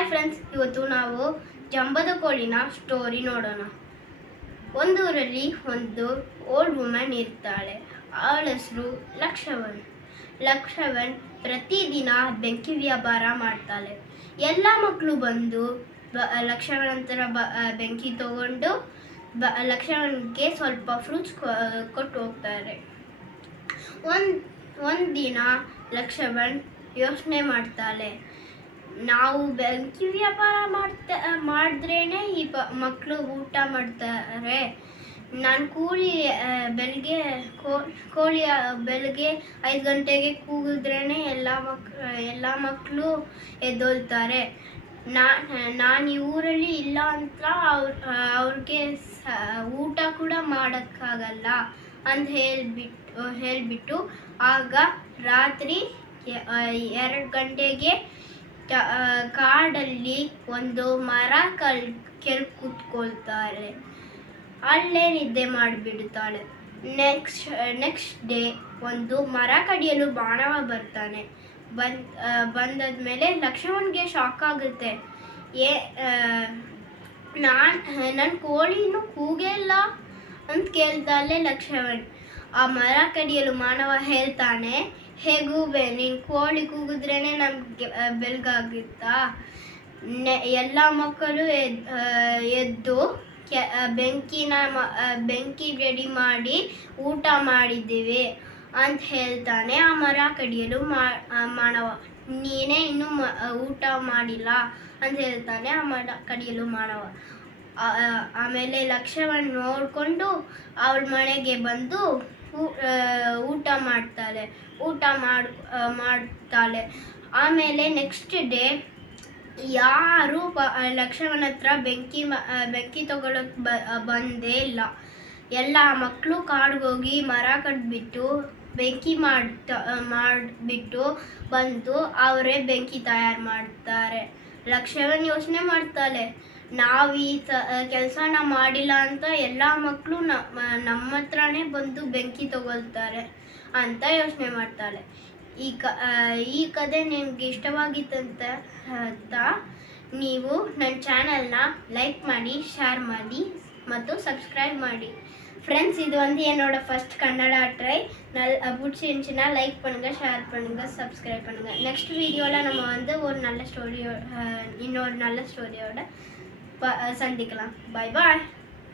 Hi friends, ಇವತ್ತು ನಾವು ಜಂಬದ ಕೋಳಿನ story ನೋಡೋಣ. ಒಂದೂರಲ್ಲಿ ಒಂದು ಓಲ್ಡ್ ವುಮನ್ ಇರ್ತಾಳೆ. ಅವಳ ಹೆಸರು ಲಕ್ಷವನ್ ಪ್ರತಿದಿನ ಬೆಂಕಿ ವ್ಯಾಪಾರ ಮಾಡ್ತಾಳೆ. ಎಲ್ಲ ಮಕ್ಕಳು ಬಂದು ಲಕ್ಷವನ್ ಹತ್ರ ಬೆಂಕಿ ತಗೊಂಡು ಲಕ್ಷವನ್ಗೆ ಸ್ವಲ್ಪ ಫ್ರೂಟ್ಸ್ ಕೊಟ್ಟು ಹೋಗ್ತಾರೆ. ಒಂದಿನ ಲಕ್ಷವನ್ ಯೋಚನೆ ಮಾಡ್ತಾಳೆ, ನಾವು ಬೆಂಕಿ ವ್ಯಾಪಾರ ಮಾಡಿದ್ರೇನೆ ಈ ಮಕ್ಕಳು ಊಟ ಮಾಡ್ತಾರೆ. ನಾನು ಬೆಳಗ್ಗೆ 5 ಗಂಟೆಗೆ ಕೂಗಿದ್ರೇನೆ ಎಲ್ಲ ಮಕ್ಕಳು ಎದ್ದೊಳ್ತಾರೆ. ನಾನು ಈ ಊರಲ್ಲಿ ಇಲ್ಲ ಅಂತ ಅವ್ರಿಗೆ ಊಟ ಕೂಡ ಮಾಡೋಕ್ಕಾಗಲ್ಲ ಅಂತ ಹೇಳ್ಬಿಟ್ಟು ಆಗ ರಾತ್ರಿ 2 ಗಂಟೆಗೆ ಕಾಡಲ್ಲಿ ಒಂದು ಮರ ಕೂತ್ಕೊಳ್ತಾರೆ. ಅಲ್ಲೇ ನಿದ್ದೆ ಮಾಡಿಬಿಡ್ತಾಳೆ. ನೆಕ್ಸ್ಟ್ ಡೇ ಒಂದು ಮರ ಕಡಿಯಲು ಮಾನವ ಬರ್ತಾನೆ. ಬಂದಾದ್ಮೇಲೆ ಲಕ್ಷ್ಮಣನ್ಗೆ ಶಾಕ್ ಆಗುತ್ತೆ. ನನ್ನ ಕೋಳಿನೂ ಕೂಗೇ ಇಲ್ಲ ಅಂತ ಕೇಳ್ತಾಳೆ ಲಕ್ಷ್ಮಣ್. ಆ ಮರ ಕಡಿಯಲು ಮಾನವ ಹೇಳ್ತಾನೆ, ಹೇಗೂ ನೀನು ಕೋಳಿ ಕೂಗಿದ್ರೇನೆ ನಮ್ಗೆ ಬೆಳಗಾಗುತ್ತಾ? ಎಲ್ಲ ಮಕ್ಕಳು ಎದ್ದು ಬೆಂಕಿ ರೆಡಿ ಮಾಡಿ ಊಟ ಮಾಡಿದ್ದೀವಿ ಅಂತ ಹೇಳ್ತಾನೆ ಆ ಮರ ಕಡಿಯಲು ಮಾನವ. ನೀನೇ ಇನ್ನೂ ಊಟ ಮಾಡಿಲ್ಲ ಅಂತ ಹೇಳ್ತಾನೆ ಆ ಮರ ಕಡಿಯಲು ಮಾನವ. ಆಮೇಲೆ ಲಕ್ಷ್ಮಣ್ ನೋಡಿಕೊಂಡು ಅವಳ ಮನೆಗೆ ಬಂದು ಊಟ ಮಾಡ್ತಾಳೆ. ಆಮೇಲೆ ನೆಕ್ಸ್ಟ್ ಡೇ ಯಾರು ಲಕ್ಷ್ಮಣ್ ಹತ್ರ ಬೆಂಕಿ ತಗೊಳಕ್ ಬಂದೇ ಇಲ್ಲ. ಎಲ್ಲ ಮಕ್ಕಳು ಕಾಡಿಗೋಗಿ ಮರ ಕಡ್ಬಿಟ್ಟು ಬೆಂಕಿ ಮಾಡಿಬಿಟ್ಟು ಬಂದು ಅವರೇ ಬೆಂಕಿ ತಯಾರು ಮಾಡ್ತಾರೆ. ಲಕ್ಷ್ಮಣ್ ಯೋಚನೆ ಮಾಡ್ತಾಳೆ, ನಾವು ಈ ಕೆಲಸನ ಮಾಡಿಲ್ಲ ಅಂತ ಎಲ್ಲ ಮಕ್ಕಳು ನಮ್ಮ ಹತ್ರನೇ ಬಂದು ಬೆಂಕಿ ತಗೊಳ್ತಾರೆ ಅಂತ ಯೋಚನೆ ಮಾಡ್ತಾಳೆ. ಈ ಕಥೆ ನಿಮ್ಗೆ ಇಷ್ಟವಾಗಿತ್ತಂತ ನೀವು ನನ್ನ ಚಾನಲ್ನ ಲೈಕ್ ಮಾಡಿ, ಶೇರ್ ಮಾಡಿ ಮತ್ತು ಸಬ್ಸ್ಕ್ರೈಬ್ ಮಾಡಿ. ஃப்ரெண்ட்ஸ், இது என்னோட ஃபர்ஸ்ட் கன்னடா ட்ரை. பிடிச்சிருந்துச்சுன்னா லைக் பண்ணுங்கள், ஷேர் பண்ணுங்கள், சப்ஸ்கிரைப் பண்ணுங்கள். நெக்ஸ்ட் வீடியோவில் நம்ம ஒரு இன்னொரு நல்ல ஸ்டோரியோட சந்திக்கலாம். பாய் பாய்.